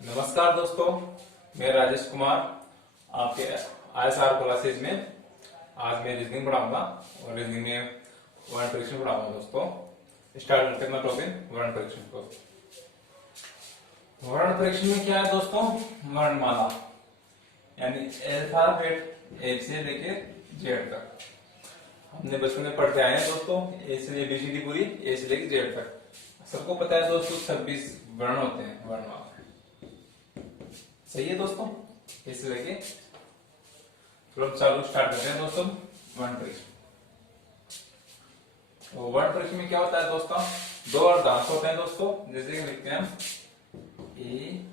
नमस्कार दोस्तों, मैं राजेश कुमार आपके ISR क्लासेज में आज मैं रीजनिंग पढ़ाऊंगा और रीजनिंग में वर्ण परीक्षण पढ़ाऊंगा। दोस्तों स्टार्ट करते हैं अपना टॉपिक वर्ण परीक्षण को। वर्ण परीक्षण में क्या है दोस्तों? वर्णमाला यानी अल्फाबेट ए से लेके जेड तक हमने बचपन में पढ़ते आए हैं दोस्तों। ए से ABCD पूरी ए से लेके जेड तक सबको पता है दोस्तों। 26 वर्ण होते हैं वर्णमाला। सही है दोस्तों, इसे लेके तो चालू स्टार्ट करते हैं दोस्तों वर्ण परीक्षण। तो वर्ण परीक्षण में क्या होता है दोस्तों? दो अर्धांश होते हैं दोस्तों, जैसे कि लिखते हैं हम ABC।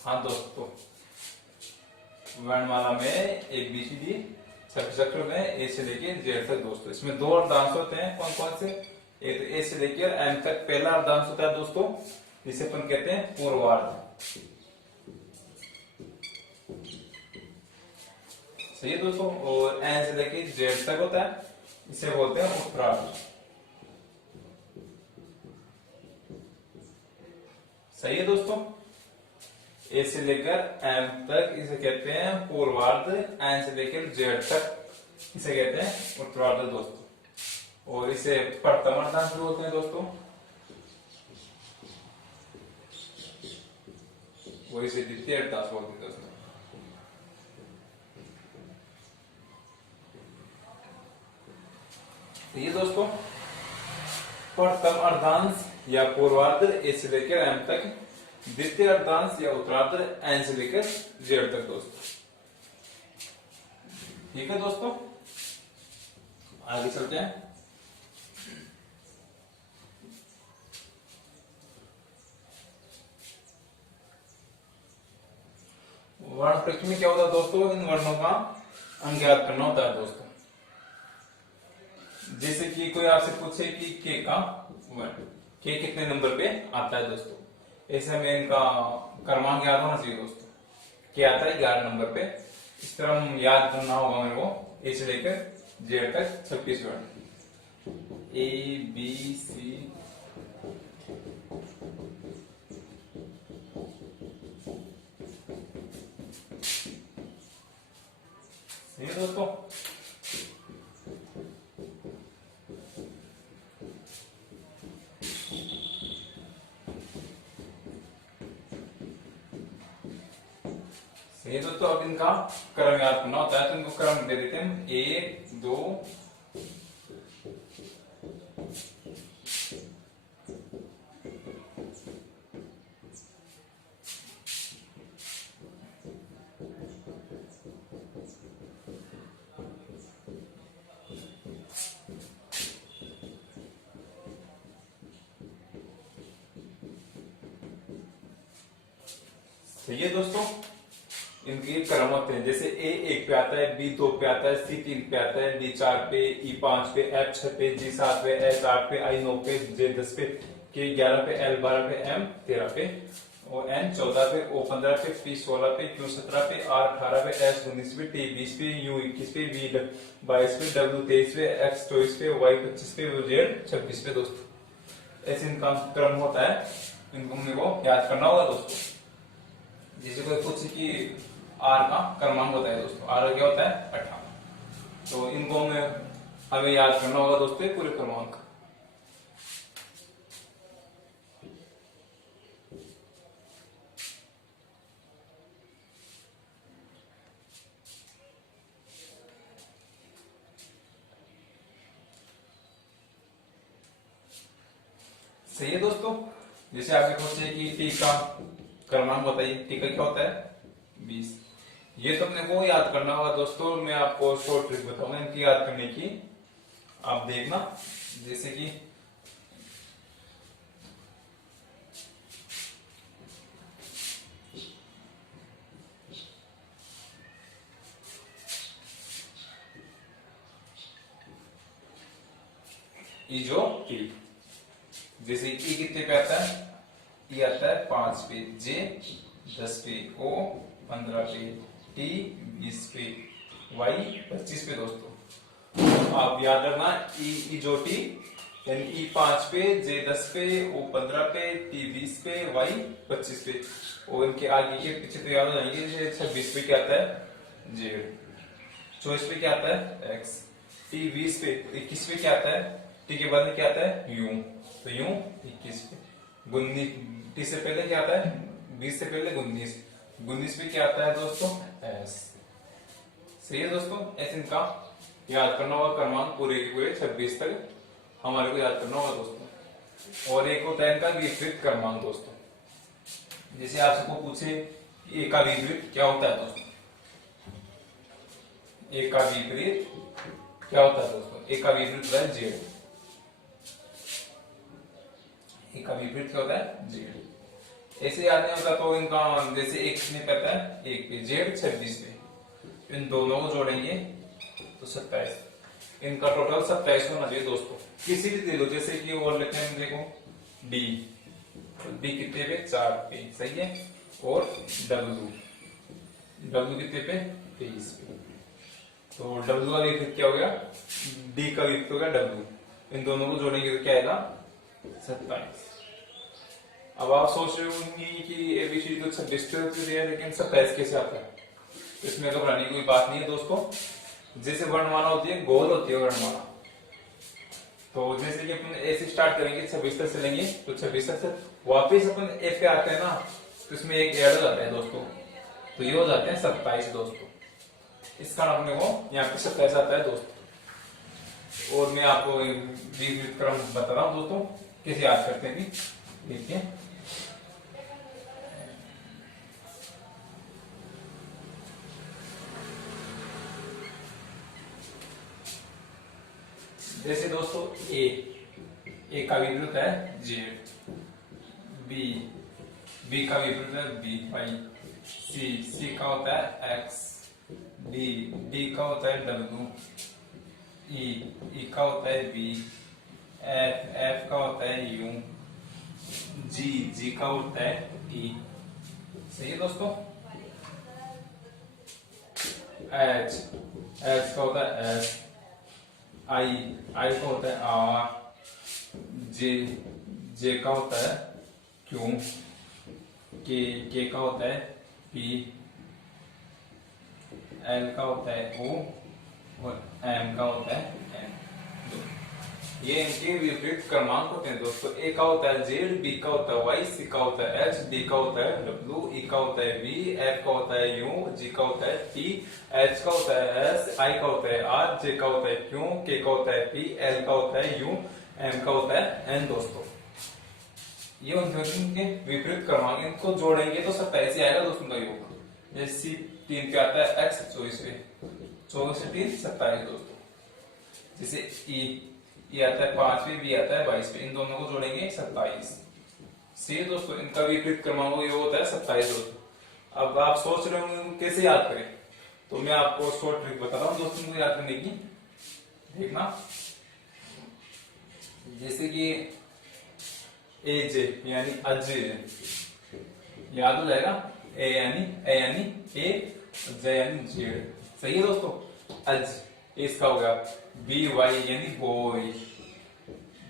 हाँ दोस्तों, वर्णमाला में ABCD 26 अक्षर में ए से लेके जेड तक दोस्तों। इसमें दो अर्धांश होते हैं, कौन कौन से? एक तो ए से लेकर एम तक पहला अर्धांश होता है दोस्तों, जिसे अपन कहते हैं पूर्वार्ध। सही है दोस्तों। और एन से लेके जेड तक होता है, इसे बोलते हैं उत्तरार्ध। सही है दोस्तों। ए से लेकर एम तक इसे कहते हैं पूर्वार्ध, एन से लेकर जेड तक इसे कहते हैं उत्तरार्ध दोस्तों। और इसे प्रथम अर्धांश भी बोलते हैं दोस्तों, वो इसे द्वितीय अर्धांश बोलते हैं दोस्तों। तो ये दोस्तों प्रथम अर्धांश या पूर्वार्ध ए से लेकर एम तक, द्वितीय अर्धांश या उत्तरार्ध एन से लेकर जेड तक दोस्तों। ठीक है दोस्तों, आगे चलते हैं। वर्ण परीक्षण में क्या होता है दोस्तों? इन वर्णों का अंक ज्ञात करना होता है दोस्तों। जैसे कि कोई आपसे पूछे कि के का वर्ण के कितने नंबर पे आता है दोस्तों, ऐसे हमें इनका क्रमांक याद होना चाहिए दोस्तों। क्या आता है 11 नंबर पे। इस तरह हम याद करना होगा मेरे को ए से लेकर जेड तक 26 वर्ण। ABC सही है दोस्तों। ये दोस्तों अब इनका क्रम याद करना होता है, तो इनको क्रम दे देते हैं 1 2 तो ये दोस्तों इनके क्रम होते हैं। जैसे ए 1 पे आता है, B 2 पे आता है, C 3 पे आता है, D 4 पे, E 5 पे, F 6 पे, G 7 पे, H 8 पे, I 9 पे, J 10 पे, K 11 पे, L 12 पे, M 13 पे और N 14 पे, O 15 पे, P 16 पे, Q 17 पे, R 18 पे, S 19 पे, T 20 पे, U 21 पे, V 22 पे, W 23 पे, X 24 पे, Y 25 पे, Z 26 पे दोस्तों। ऐसे इनका क्रम होता है, इनको मेरे को याद करना होगा दोस्तों। जैसे कोई पूछे कि आर का क्रमांक होता है दोस्तों, आर क्या होता है 18, तो इनको हमें याद करना होगा दोस्तों पूरे क्रमांक। सही है दोस्तों। जैसे आगे पूछे कि टी का क्रमांक बताइए, टी का क्या होता है 20। ये तो अपने को याद करना होगा दोस्तों। मैं आपको शॉर्ट ट्रिक बताऊंगा इनकी याद करने की, आप देखना। जैसे कि इजोटी। जैसे ई कितने पे आता है, ई आता है 5 पे, जे 10 पे, ओ 15 पे, टी 20 पे, वाई 25 पे। दोस्तों आप याद रखना इजोटी यानी ई 5 पे, जे 10 पे, ओ 15 पे, टी 20 पे, वाई 25 पे। और इनके आगे के पीछे तो याद हो जाएंगे। जैसे 26 पे क्या आता है, जेड। 24 पे क्या आता है, एक्स। टी 20 पे 21 पे क्या आता है, टी के बाद में क्या आता है, यू। तो यू 21 पे। 19 टी से पहले क्या आता है, 20 से पहले 19। 19 पे क्या आता है दोस्तों, एस। सही है दोस्तों, ऐसे इनका याद करना होगा क्रमांक पूरे के पूरे 26 तक हमारे को याद करना होगा दोस्तों। और एक होता है इनका विपरीत क्रमांक दोस्तों। जैसे आप सबको पूछे ए का विपरीत क्या होता है दोस्तों, ए का विपरीत क्या होता है दोस्तों, ए का विपरीत होता है जेड। ए का विपरीत क्या होता है, जेड। ऐसे याद नहीं होगा तो इनका जैसे एक कितने पे आता है, एक पे, जेड 26 पे, इन दोनों को जोड़ेंगे तो 27। इनका टोटल 27 होना चाहिए दोस्तों। किसी भी दे दो, जैसे कि और लेते हैं, देखो डी, डी कितने पे, 4 पे, सही है। और डब्ल्यू, डब्ल्यू कितने पे, 23 पे। तो डब्ल्यू का विपरीत क्या हो गया, डी का विपरीत हो गया डब्ल्यू। इन दोनों को जोड़ेंगे तो क्या आएगा, 27। अब आप सोच रहे होंगे कि एबीसीडी तो 26 पे होती है, लेकिन 27 कैसे आता है। इसमें घबराने की कोई बात नहीं है दोस्तों। जैसे वर्णमाला होती है, गोल होती है वर्णमाला। तो जैसे कि अपन ए से स्टार्ट करेंगे, 26 तक चलेंगे, तो 26 तक से वापिस अपन एफ पे आते हैं ना, तो इसमें एक ऐड हो जाता है दोस्तों, तो ये हो जाते हैं 27 दोस्तों। इस कारण अपने को यहाँ पे 27 आता है दोस्तों। और मैं आपको विपरीत क्रम बता रहा हूँ दोस्तों, कैसे याद करते हैं। देखिए जैसे दोस्तों ए का विपरीत होता है जेड, बी, बी का विपरीत है बी, वाई, सी का होता है एक्स, डी का होता है डब्ल्यू, ई का होता है बी, एफ का होता है यू, जी का होता है टी। सही है दोस्तों। एच का होता है एस, आई का होता है आर, जे का होता है क्यू, के का होता है पी, एल का होता है ओ, और एम का होता है एन। ये इनके विपरीत क्रमांक होते हैं दोस्तों। ए का होता है जेड, बी का होता है वाई, सी का होता है एच, डी का होता है डब्ल्यू, ई का होता है वी, एफ का होता है यू, जी का होता है टी, एच का होता है एस, आई का होता है आर, जे का होता है क्यू, के का होता है पी, एल का होता है यू, एम का होता है एन दोस्तों। ये उनके विपरीत क्रमांक, इनको जोड़ेंगे तो 27 आएगा दोस्तों का योग। जैसे 3 पे आता है एक्स, 24 पे, 24 से 3 27 दोस्तों। जैसे ई आता है 5 पे, बी आता है 22 पे, इन दोनों को जोड़ेंगे 27। सी दोस्तों, इनका विपरीत क्रमांक ये होता है 27 दोस्तों। अब आप सोच रहे होंगे कैसे याद करें, तो मैं आपको शॉर्ट ट्रिक बता रहा हूँ दोस्तों को याद करने की। देखना, जैसे कि एज यानी अज याद हो जाएगा, ए यानी ए, जे यानी जेड। सही है दोस्तों। अज इसका हो गया, बी वाई यानी बॉय,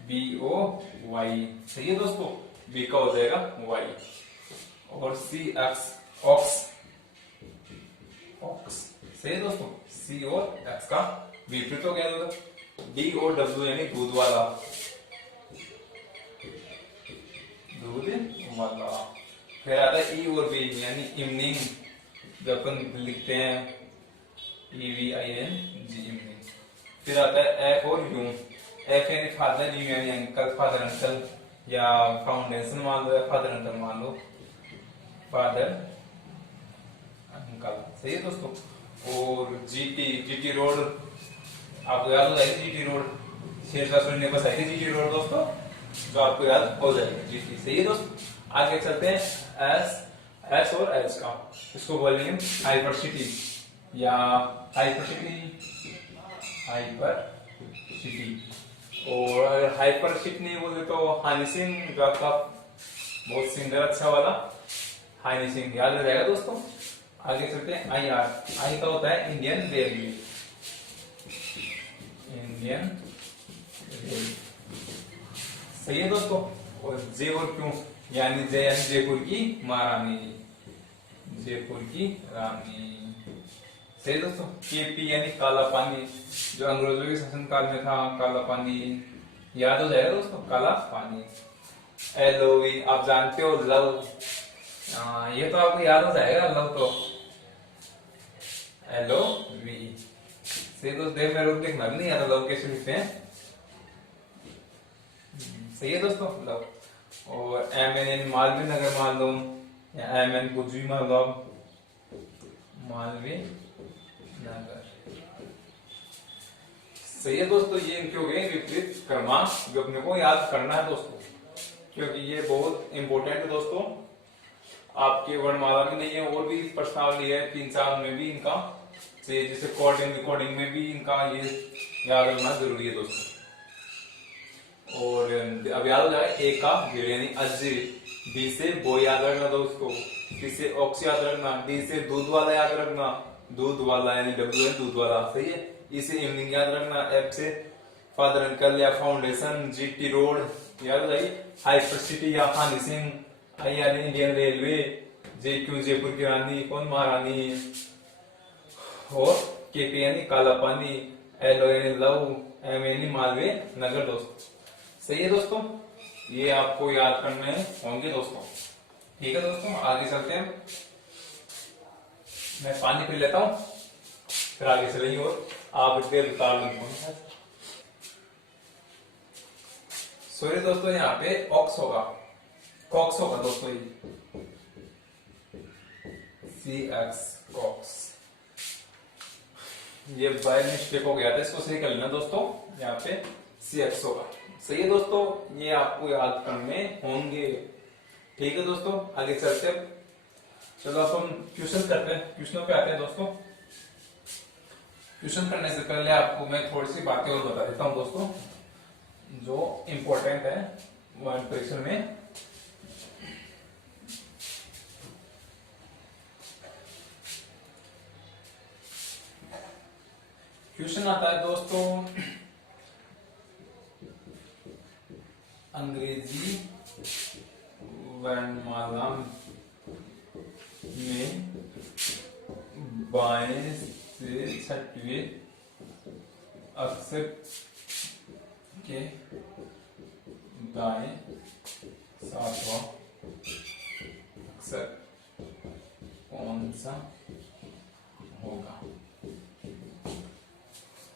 बी ओ वाई। सही है दोस्तों। बी का हो जाएगा वाई। और सी एक्स, ऑक्स, ऑक्स। सही है दोस्तों। सी और एक्स का विपरीत हो गया। डी और डब्ल्यू यानी दूध वाला, दूध वाला। फिर आता है ई और बी यानी इवनिंग, जब अपन लिखते हैं EVING, इवनिंग। फिर आता है एफ और यू, एफ यानी फादर, यू यानी अंकल, फादर अंकल, या फाउंडेशन मान लो, या फादर अंकल मान लो, फादर अंकल। सही है दोस्तों। और जीटी रोड, आपको याद हो जाएगी जीटी रोड, शेरशाह सुनने पर आई थी जीटी रोड दोस्तों, जो आपको याद हो जाएगी जीटी। सही है दोस्तों। आगे चलते हैं एस और एच का, इसको बोलेंगे हाइपरसिटी या हाइपरसिटी, और अगर हाइपर शिफ्ट नहीं बोले तो हनी सिंह, जो आपका बहुत सिंगर अच्छा वाला हनी सिंह, याद रहेगा दोस्तों। आगे चलते हैं आई आर। आई का होता है इंडियन रेलवे, इंडियन रेलवे, सही है दोस्तों। और जे और क्यों, यानी जय यानी जयपुर की महारानी, जयपुर की रानी, सही दोस्तों। केपी यानी काला पानी, जो अंग्रेजों के शासनकाल में था, काला पानी, याद हो जाएगा दोस्तों, काला पानी। एलओवी आप जानते हो, लव, ये तो आपको याद हो जाएगा, लव तो एलओवी, सही दोस्तों। देख मेरे को देखना भी नहीं आता लव कैसे लिखते हैं, सही है दोस्तों, लव। और एम एन मालवीय नगर मान लो, या एम एन कुछ भी मान लो, मालवीय नगर, सही है दोस्तों। ये इनके हो गए विपरीत क्रमांक जो अपने को याद करना है दोस्तों, क्योंकि ये बहुत इंपॉर्टेंट है दोस्तों। आपके वर्णमाला में नहीं है, और भी प्रश्नावली है 3-4 में भी इनका, जैसे कोडिंग रिकॉर्डिंग में भी इनका ये याद रखना जरूरी है दोस्तों। और अब याद हो जाए, ए का भेड़ यानी अज, बी से बो याद रखना दोस्तों, सी से ऑक्स याद रखना, डी से दूध वाला याद रखना, दूध वाला यानी डब्ल्यू है दूध वाला, सही है। ई से इवनिंग याद रखना, एफ से फादर अंकल या फाउंडेशन, जी टी रोड याद हो जाएगी, हाइपर सिटी या हनी सिंह, आई यानी इंडियन रेलवे, जे क्यों जयपुर की रानी, कौन महारानी, और केपी यानी काला पानी, एल यानी लव, एम यानी मालवीय नगर दोस्तों, सही है दोस्तों। ये आपको याद करने होंगे दोस्तों, ठीक है दोस्तों। आगे चलते हैं, मैं पानी पी लेता हूं, फिर आगे चलेंगे। और आप देर उतार लेंगे, सॉरी दोस्तों, यहाँ पे ऑक्स होगा, कॉक्स होगा दोस्तों, ये सी एक्स कॉक्स, ये बाय मिस्टेक हो गया था, इसको सही कर लेना दोस्तों, यहाँ पे सी एक्स होगा, सही है दोस्तों। ये आपको याद करने होंगे, ठीक है दोस्तों। आगे चलते हैं, चलो अब हम क्वेश्चन करते हैं, क्वेश्चनों पे आते हैं दोस्तों। क्वेश्चन करने से पहले आपको मैं थोड़ी सी बातें और बता देता हूं दोस्तों, जो इंपॉर्टेंट है वन क्वेश्चन में। क्वेश्चन आता है दोस्तों, अंग्रेजी वर्णमाला में बाएं से छठवें अक्षर के दाएं सातवां अक्षर कौन सा होगा।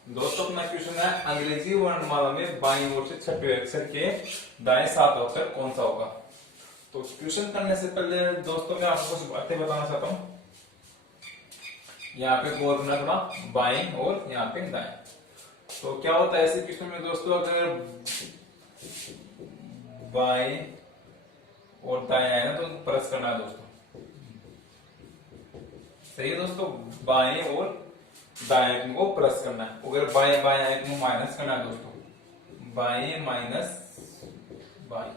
दोस्तों अपना क्वेश्चन है, अंग्रेजी वर्णमाला में बाईं ओर से छठवें अक्षर के दाएं सातवां अक्षर कौन सा होगा। तो क्वेश्चन करने से पहले दोस्तों मैं आपको कुछ बातें बताना चाहता हूं। यहाँ पे गौर करना थोड़ा, बाएं और यहाँ पे दाएं। तो क्या होता है ऐसे क्वेश्चन में दोस्तों, अगर बाएं और दाएं आए ना तो प्लस करना है दोस्तों, सही है दोस्तों। बाएं और दाएं को प्लस करना है, अगर बाएं बाएं आए तो माइनस करना है दोस्तों, बाएं माइनस बाएं,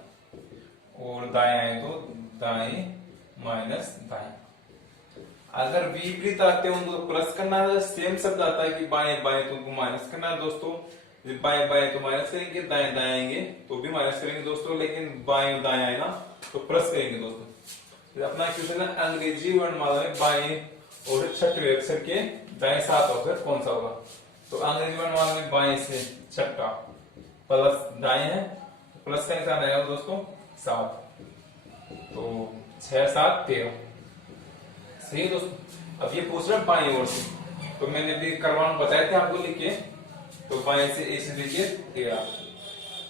और दाएं आए तो दाएं माइनस दाएं। अगर विपरीत आते हैं उनको प्लस करना है, सेम शब्द आता है कि बाएं बाएं तो उनको माइनस करना है दोस्तों, बाएं बाएं तो माइनस करेंगे, दाएं दाएं आएंगे तो भी माइनस करेंगे दोस्तों, लेकिन बाएं दाएं आए ना तो प्लस करेंगे दोस्तों। तो अपना क्वेश्चन है, अंग्रेजी वर्णमाला में बाएं और छठवें अक्षर के दाएं सातवां अक्षर कौन सा होगा। तो अंग्रेजी वर्णमाला में बाएं से छठा प्लस दाएं है, प्लस का निशान आएगा दोस्तों 7, तो 6 7 13, सही है दोस्तों। अब ये पूछ रहा है बाएं ओर से, तो मैंने भी क्रमांक बताए थे आपको लिख के, तो बाएं से ए से देखिए 13,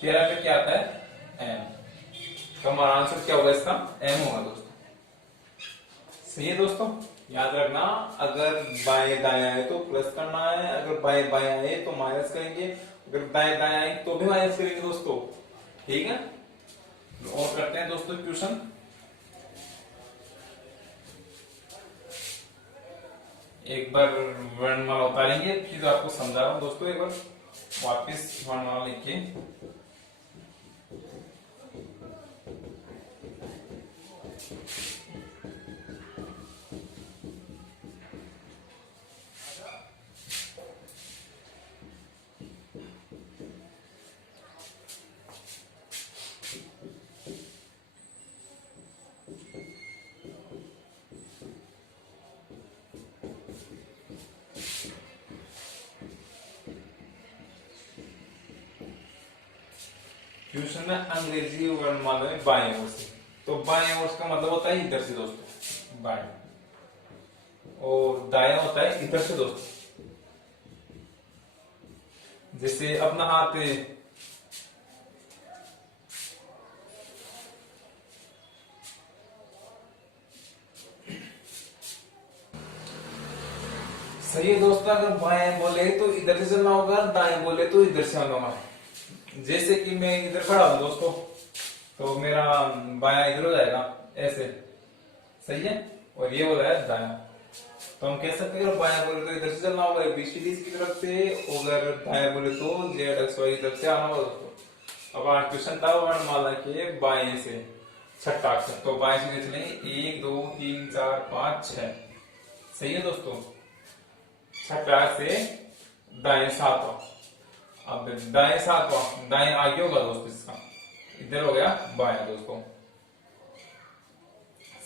13 पे क्या आता है एम, तो हमारा आंसर क्या होगा इसका एम होगा दोस्तों, सही है दोस्तों। याद रखना, अगर बाएं दाएं आए तो प्लस करना है, अगर बाएं बाएं आए तो माइनस करेंगे, अगर दाएं दाएं आए तो भी माइनस करेंगे दोस्तों, ठीक है। और करते हैं दोस्तों क्वेश्चन। एक बार वर्णमाला उतारेंगे फिर आपको समझा रहा हूं दोस्तों, एक बार वापिस वर्णमाला लिखिए। क्वेश्चन में अंग्रेजी वर्णमाला में बाएं ओर से, तो बाएं ओर का मतलब होता है इधर से दोस्तों, बाएं, और दाएं होता है इधर से दोस्तों। जैसे अपना हाथ सही है दोस्तों, अगर बाएं बोले तो इधर से चलना होगा, दाएं बोले तो इधर से आना होगा। जैसे कि मैं इधर खड़ा हूं दोस्तों, तो मेरा बायां इधर हो जाएगा ऐसे, सही है, और ये हो रहा है दायां। तो हम कह सकते हैं बायां बोले तो इधर से चलना होगा ABCD की तरफ से, अगर दाएं बोले तो ZXY की तरफ से आना होगा दोस्तों। अब आज क्वेश्चन था वर्णमाला के बाएं से छठा अक्षर, तो बाएं से चलेंगे 1 2 3 4 5 6, सही है दोस्तों। छठा से दाएं सातवां, अब दाएं सातवां, दाएं आगे होगा दोस्तों इसका, इधर हो गया बाएं दोस्तों,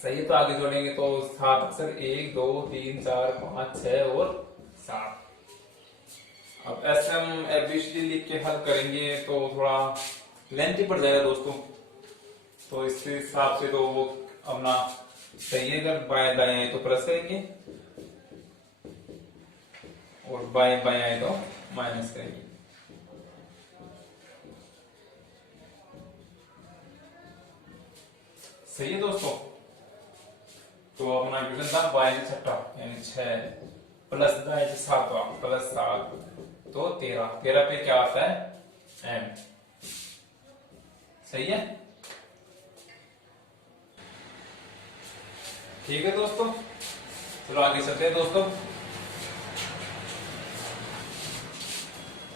सही है। तो आगे जोड़ेंगे तो 7 अक्षर 1 2 3 4 5 6 और 7। अब ऐसे हम ABCD लिख के हल करेंगे तो थोड़ा लेंथी पड़ जाएगा दोस्तों, तो इसके हिसाब से तो वो अपना सही है, अगर बाएं दाएं आए तो प्लस करेंगे और बाएं बाएं आए तो माइनस करेंगे। सही है दोस्तों। तो अपना क्वेश्चन था बाएं से छठा यानी 6 प्लस दाएं से सातवां प्लस 7 तो 13, 13 पे क्या आता है M, सही है। ठीक है दोस्तों, चलो आगे चलते हैं दोस्तों।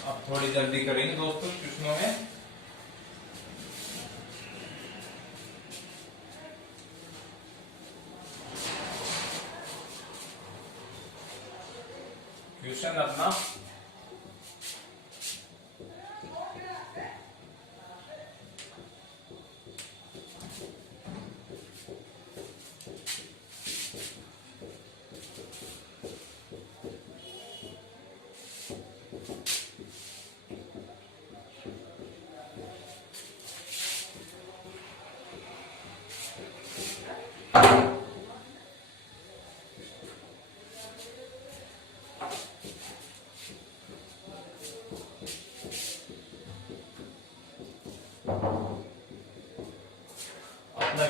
अब थोड़ी जल्दी करेंगे दोस्तों क्वेश्चनों में। क्वेश्चन अपना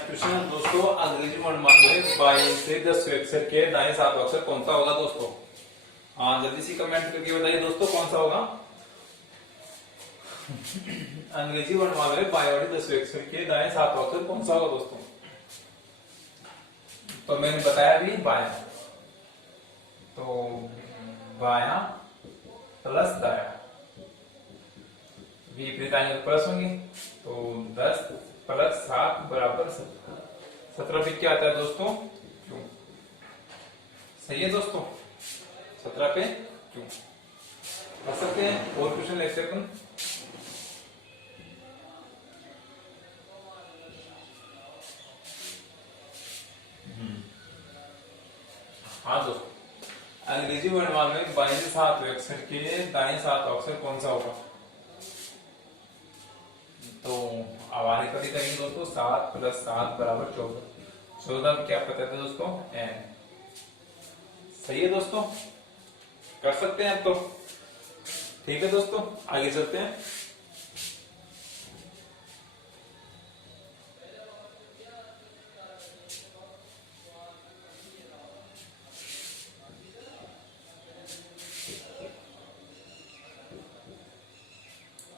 क्वेश्चन दोस्तों, अंग्रेजी वर्णमाला में बाएं से 10वें अक्षर के दाएं 7वां अक्षर कौन सा होगा दोस्तों? हाँ जल्दी से कमेंट करके बताइए दोस्तों कौन सा होगा। अंग्रेजी वर्णमाला में बाएं वाले 10वें अक्षर के दाएं 7वां अक्षर कौन सा होगा दोस्तों? तो मैंने बताया भी बायां, तो बायां प्लस दायां, विपरीत आएंगे तो प्लस होंगे, तो 10 प्लस 7 बराबर 17 पे क्या आता है दोस्तों? क्यों, सही है दोस्तों, 17 पे क्यों कर सकते हैं। और क्वेश्चन लेते अपन। हाँ दोस्तों, अंग्रेजी वर्णमाला में बाएं से 7वें अक्षर के दाएं 7वां अक्षर कौन सा होगा? तो आवाज कभी करेंगे दोस्तों, 7 प्लस 7 बराबर 14, 14 में क्या पता है दोस्तों? N, सही है दोस्तों, कर सकते हैं तो। ठीक है दोस्तों, आगे चलते हैं।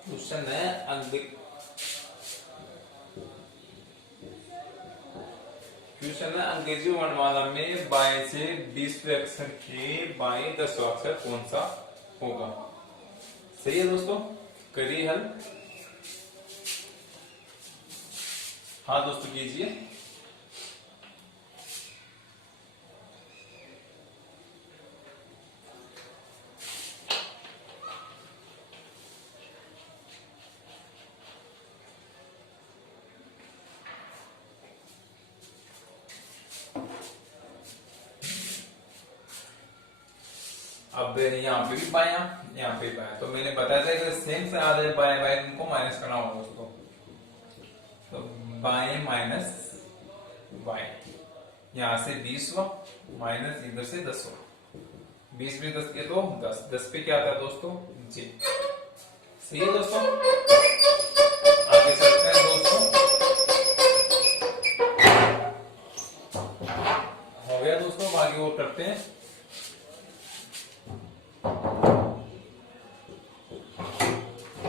क्वेश्चन है अंग्रेजी वर्णमाला में बाएं से 20वें अक्षर के बाएं 10वां अक्षर कौन सा होगा? सही है दोस्तों, करिए हल। हाँ दोस्तों कीजिए। अब यहाँ पे भी बाया, यहाँ पे बाया, तो मैंने बताया था कि सेम से आ जाए बाएं बाएं, उनको माइनस करना होगा दोस्तों। तो बाएं माइनस बाएं, यहाँ से 20 हुआ माइनस इधर से 10 हुआ, 20 में 10 के तो 10, 10 पे क्या आता है दोस्तों जी। सही है दोस्तों, आगे चलते हैं दोस्तों। हो गया दोस्तों, आगे और करते हैं।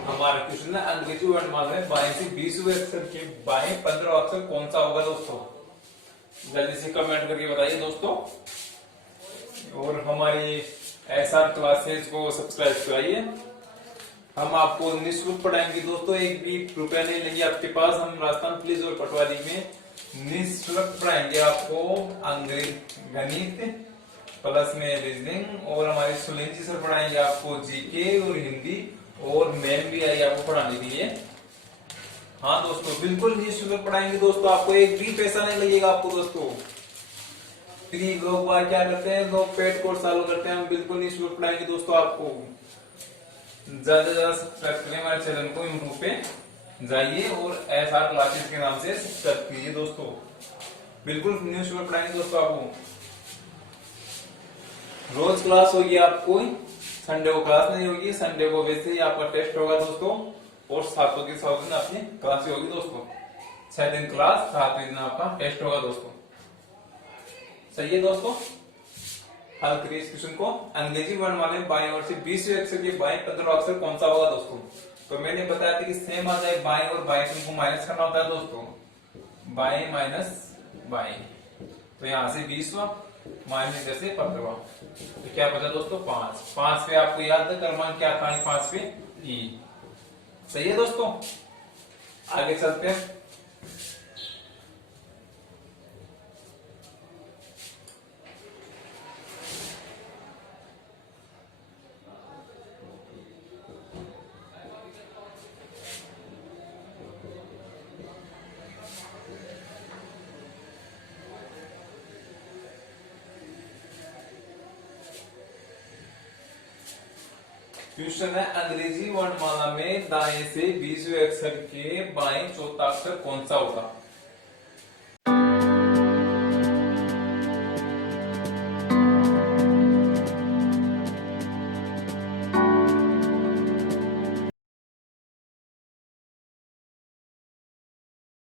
हमारा क्वेश्चन है अंग्रेजी वर्णमाला में बाएं से 20वें अक्षर के बाएं 15 अक्षर कौन सा होगा दोस्तों। जल्दी से कमेंट करके बताइए दोस्तों, और हमारी एसआर क्लासेस को सब्सक्राइब कराइए। हम आपको निःशुल्क पढ़ाएंगे दोस्तों, एक भी रुपया नहीं लेंगे आपके पास। हम राजस्थान पुलिस और पटवारी में निःशुल्क पढ़ाएंगे आपको अंग्रेजी, गणित प्लस में रीजनिंग, और हमारे सुलेन जी सर पढ़ाएंगे आपको जीके और हिंदी, और मैम भी आई आपको पढ़ाने के लिए। हाँ दोस्तों, बिल्कुल निःशुल्क पढ़ाएंगे दोस्तों, आपको एक भी पैसा नहीं लगेगा आपको दोस्तों। फ्री लोग क्या करते हैं, लोग पेड कोर्स चालू करते हैं, हम बिल्कुल निःशुल्क पढ़ाएंगे दोस्तों आपको। ज्यादा से ज्यादा सब्सक्राइब करें हमारे चैनल को, यूट्यूब पे जाइए और एसआर क्लासेस के नाम से सब्सक्राइब कीजिए दोस्तों। बिल्कुल निःशुल्क पढ़ाएंगे दोस्तों आपको। रोज क्लास होगी आपको, संडे को क्लास नहीं होगी। संडे को वैसे ही आपका टेस्ट होगा दोस्तों, और 7 के 7 दिन आपकी क्लास होगी दोस्तों। 6 दिन क्लास, 7वें दिन आपका टेस्ट होगा दोस्तों। सही है दोस्तों, हल करिए इस क्वेश्चन को। अंग्रेजी वर्णमाला में बाएं ओर से 20वें अक्षर के बाएं 15 अक्षर कौन सा होगा दोस्तों। तो मैंने बताया था कि सेम आ जाए बाएं और बाएं, तुमको माइनस करना होता है दोस्तों। बाएं माइनस बाएं, तो यहां से 20 हुआ माइनस इधर से 15, तो क्या बचा दोस्तों 5। 5 पे आपको याद है क्रमांक क्या था, 5 पे ई। सही है दोस्तों, आगे चलते हैं। क्वेश्चन है अंग्रेजी वर्णमाला में दाएं से 20वें अक्षर के बाएं चौथा अक्षर कौन सा होगा।